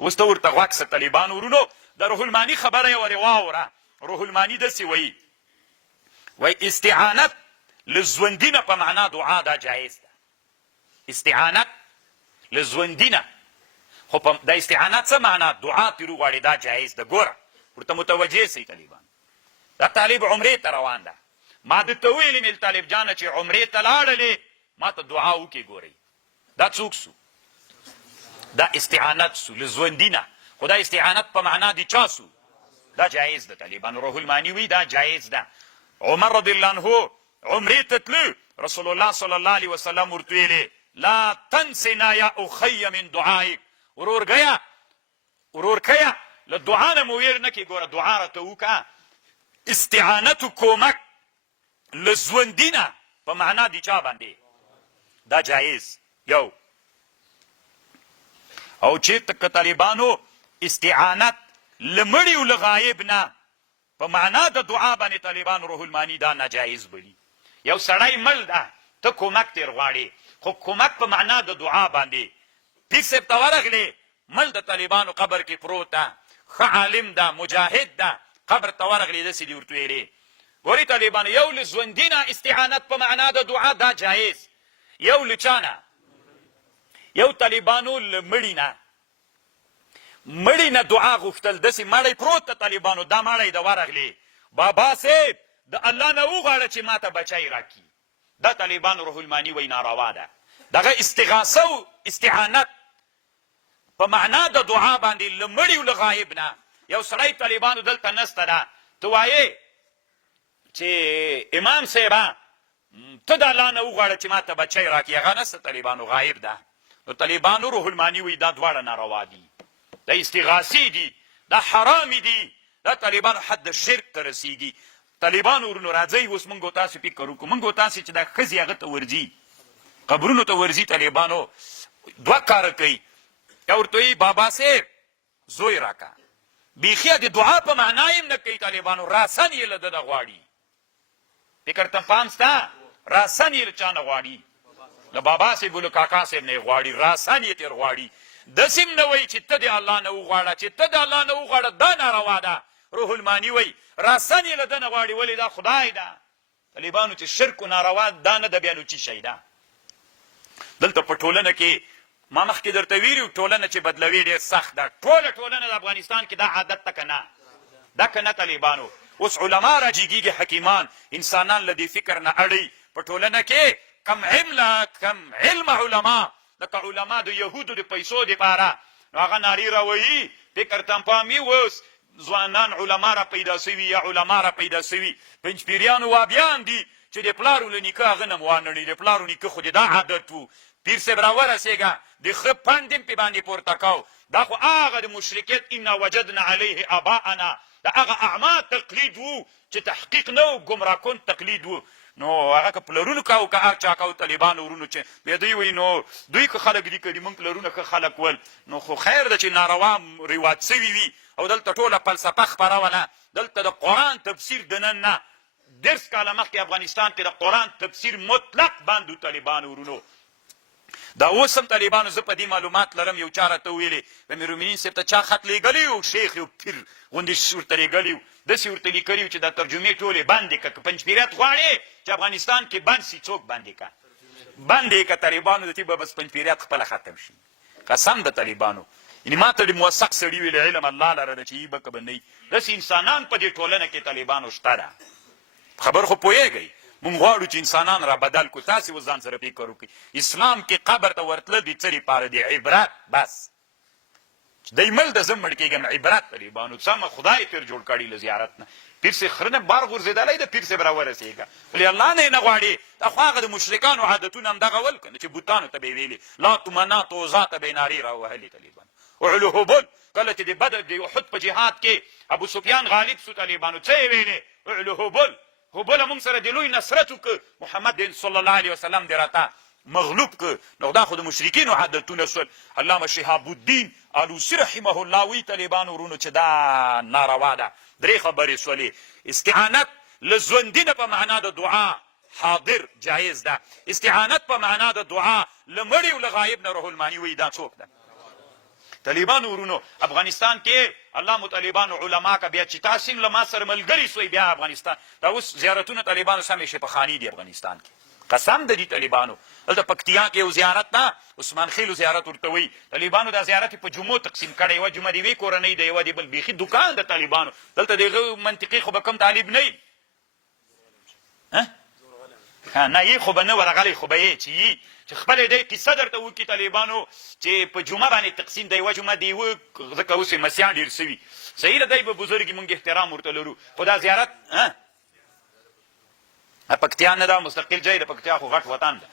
اوس ته ورته غوږ شه طالبان ورونو د روح الماني خبره یې ورې واوره. روح الماني داسې وایي استعانت له ژوندي نه په معنا دعا دا جایز ده. استعانت له ژوندي نه، خو د استعانت څه معنا؟ دعا ترې وغواړې دا جایز ده. ګوره ورته متوجه سئ طالبان. دا طالب عمرې ته روان ده. ما درته ویلې مې طالب جانه چې عمرې ته لاړلې ما ته دعا وکړې. ګورئ دا څوک سو؟ دا استعانت سو له ژوندي نه، خو دا استعانت په معنا د چا سو؟ دا جایز ده. طالبان روح الماني وی دا جایز ده. عمر رضی الله عنه عمرې ته تلو، رسول الله صلی الله علیه وسلم ورته ویلې لا تنسنا یا اخی من دعائک، ورور گیا ورور کیا له دعا نه مو ویر نه کې. ګوره دعا راته وکړه. استعانت کومک له ژوندي نه په معنا د چا باندې دا جایز یو. او چېرته که طالبانو استعانت له مړي او له غایب نه په معنا د دعا باندې طالبان روح الماني دا ناجایز بولي. یو سړی مړ ده ته کومک ترې غواړې، خو کومک په معنا د دعا باندې. پیر صاحب ته ورغلې، مړ د طالبانو قبر کې پروت ده، ښه عالم ده مجاهد ده، قبر ته ورغلې داسې دې ورته ویلې. ګورې طالبانو یو له ژوندي نه استعانت په معنا د دعا دا جایز، یو له چا نه؟ یو طالبانو له مړي نه. مړي نه دعا غوښتل، داسې مړی پروت ته طالبانو، دا مړی د ورغلې بابا صاحب د الله نه وغواړه چې ما ته بچی راکړي. دا طالبانو روح الماني وایي ناروا ده. دغه استغاثه او استعانت په معنا د دعا باندې له مړي او له غایب نه. یو سړی طالبانو دلته نسته ده، ته وایې چې امام صاحبه ته د الله نه وغواړه چې ما ته بچی راکړي، هغه نسته طالبانو، غایب ده. نو طالبانو روح الماني وایي دا دواړه ناروا دي، دا استغاثې دي، دا حرامې دي، دا طالبانو حد شرک ته رسیږي. طالبانو ورونو راځئ اوس موږ او تاسو فکر وکړو. موږ او تاسو چې دا ښځې هغه ته ورځي، قبرونو ته ورځي، طالبانو دوه کاره کوي. یا ورته وایي بابا صاحب زوی راکه، بیخي د دعا په معنا یې نه کوي. طالبانو راسن یې له ده نه غواړي. فکر ته پام سته؟ راسن یې له چا نه غواړي؟ له بابا صاحب له کاکا صاحب نه یې غواړي، راسن یې ترې غواړي. داسې هم نه وایي چې ته د الله نه وغواړه، چې ته د الله نه وغواړه دا ناروا ده. روح الماني وایي راسن یې له ده نه غواړي، ولې دا خدای ده. طالبانو چې شرک و ناروا دا نه ده، بیا نو څه شی ده؟ دلته په ټولنه کې ما مخکې درته ویلي ټولنه چې بدلوي ډېر سخت ده. ټوله ټولنه د افغانستان کې دا عادت ته که نه؟ دا که نه طالبانو؟ اوس علما راجېږي، حکیمان انسانان له دې فکر نه اړوي. په ټولنه کې کم علم علما، لکه علما د یهودو د پیسو دپاره، نو هغه نارې راوهي. فکر ته پام وي اوس ځوانان علما را پیدا سوي یا علما را پیدا سوي، پنجپیریان وابیان دي چې د پلارو له نیکه هغه نه م وانړي. د پلارو نیکه خو د دا عادت و. پیر صاحب راورسېږه د ښه پند هم پې باندې پورته کو. دا خو هغه د مشرکیت انا وجدنا علیه آباءنا، د هغه اعما تقلید و چې تحقیق نه و، ګمراه کن تقلید و. نو هغه که پلرونو کو که هر چا کو طالبانو ورونو چې بیا دوی وایي نو دوی که خلک دي که دي موږ پلرونه ښه خلک ول، نو خو خیر ده چې ناروا رواج سوي وي. او دلته ټوله فلسفه خپروله. دلته د قرآن تفسیر د نن نه 10 کاله مخکې افغانستان کې د قرآن تفسیر مطلق بند و طالبانو ورونو. دا اوس هم طالبانو زه په دې معلومات لرم. یو چا راته ویلې امیرالمؤمنین صاحب ته چا خط لیږلی و، شیخ یو پیر غوندې ورته لیږلی و، داسې ورته لیکلي و چې دا ترجمې ټولې بندې که که پنجپیریت غواړې چې افغانستان کې بند سي، څوک بندې که؟ بندې که طالبانو د دې به بس پنجپیریت خپله ختم شي. قسم د طالبانو. یعنې ما ته د موثق سړي ویلې علم الله لره ده چې یي به که به نه وي. داسې انسانان په دې ټولنه کې طالبانو شته ده. خبر خو پوهېږئ. موږ غواړو چې انسانان را بدل کړو. تاسې اوس ځان سره فکر وکړئ. اسلام کې قبر ته ورتله د څه لپاره دی؟ عبرت. بس دی مړ ده زه مړ کېږم، عبرت. طالبانو سمه خدای ترې جوړ کړي له زیارت نه. پیر صاحب خره نه بار غورځېدلی ده، پیر صاحب راورسېږه، ولې الله نه یې نه غواړې. دا خو هغه د مشرکانو عادتونه همدغه ول که نه چې بوتانو ته به یې ویلې، لاتو مناتو عزا ته به یې نارې راوهلې طالبانو. اعلو هبل کله چې د بدر د احد په جهاد کې ابو سفیان غالب سو، طالبانو څه یې ویلې؟ اعلو هبل. هبله موږ سره د لوی نصرت وکړه، محمد صلی الله علیه وسلم دې راته مغلوب که. نو دا خو د مشرکینو عادتونه سول. علامه شهاب الدین آلوسی رحمه الله وی طالبانو ورونو چې دا ناروا ده. 3 خبرې سولې. استعانت له ژوندي نه په معنا د دعا حاضر جایز ده. استعانت په معنا د دعا له مړي او له غایب نه روح الماني وی دا څوک ده؟ طالبانو ورونو افغانستان کې الله مو طالبانو علما کا بیا چې تاسو لما سره ملګری سوی بیا افغانستان دا اوس زیارتونه طالبانو سمې شپخانی دي افغانستان کې قسم د دې طالبانو دلته پکتیا کې یو زیارت نه عثمان خیلو زیارت ورته وایي طالبانو دا زیارت په جمعو تقسیم کړی یوه جمعه د یوې کورنۍ د یوه د بل بیخي دوکان د طالبانو دلته د هغه منطقي خو به کم طالب نه وي نه یې خو به نه ورغلی خو به یې چې خپله دی قصه درته وکړي طالبانو چې په جمعه باندې تقسیم د یوه جمعه د یوه ځکه اوس یې مسیحان ډېر سوي صحیح ده دی به بزرګي مونږ احترام ورته لرو خو دا زیارت پکتیا نه ده مستقل ځای د پکتیا خو غټ وطن ده